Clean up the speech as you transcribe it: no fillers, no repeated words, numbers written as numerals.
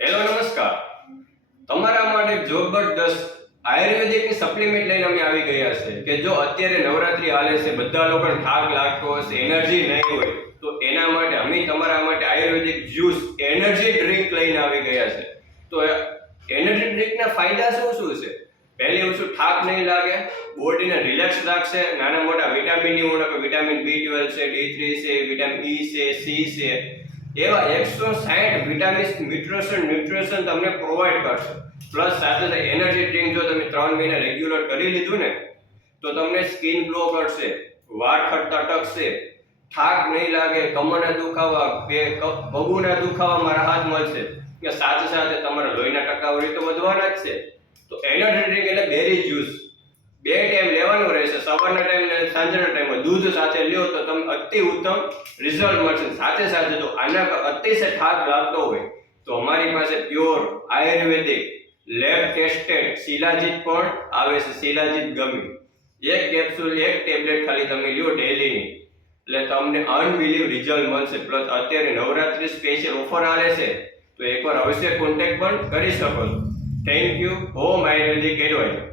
Hello નમસ્કાર. તમારા માટે જબરદસ્ત આયુર્વેદિકની સપ્લિમેન્ટ લઈને અમે આવી ગયા છે કે જો અત્યારે નવરાત્રી હાલે છે, બધા લોકોને થાક લાગતો હશે, એનર્જી નહીં હોય, તો એના માટે અમે તમારા માટે આયુર્વેદિક જ્યુસ એનર્જી ડ્રિંક લઈને આવી ગયા છે. તો એનર્જી ડ્રિંકના ફાયદા શું છે? પહેલી વસ્તુ, થાક નહીં લાગે, બોડીને રિલેક્સ રાખશે, નાના મોટા વિટામિનની ઉણપ, વિટામિન B12 છે, D3 છે, વિટામિન E છે, C છે, એવા 160 વિટામિન્સ, ન્યુટ્રિશન તમને પ્રોવાઈડ કરશે. પ્લસ સાથે સાથે એનર્જી ડ્રિંક જો તમે 3 મહિના રેગ્યુલર કરી લીધું ને, તો તમને સ્કિન ગ્લો કરશે, વાળ ખરતા ટકશે, થાક નહીં લાગે, કમરના દુખાવા કે પગના દુખાવામાં રાહત મળશે, કે સાથે સાથે તમારા લોહીના ટકાવારી તો વધવાના જ છે. તો એનર્જી ડ્રિંક એટલે બેરી જ્યુસ 2 ટાઈમ લેવાનું રહેશે, સવારના ટાઈમ ને સાંજના ટાઈમમાં દૂધ સાથે લ્યો તો તમને અતિ ઉત્તમ રિઝલ્ટ મળશે. સાથે સાથે જો આના પર અતિશય થાક લાગતો હોય તો અમારી પાસે પ્યોર આયુર્વેદિક લેબ ટેસ્ટેડ શિલાજીત પણ આવે છે. શિલાજીત ગમી એક કેપ્સ્યુલ, એક ટેબ્લેટ ખાલી તમે લ્યો ડેલીની, એટલે તમને અનબિલીવ રિઝલ્ટ મળશે. પ્લસ અત્યારે નવરાત્રી સ્પેશિયલ ઓફર આવે છે, તો એકવાર અવશ્ય કોન્ટેક્ટ પણ કરી શકો છો. Thank you. Home Ayurvedic adviser.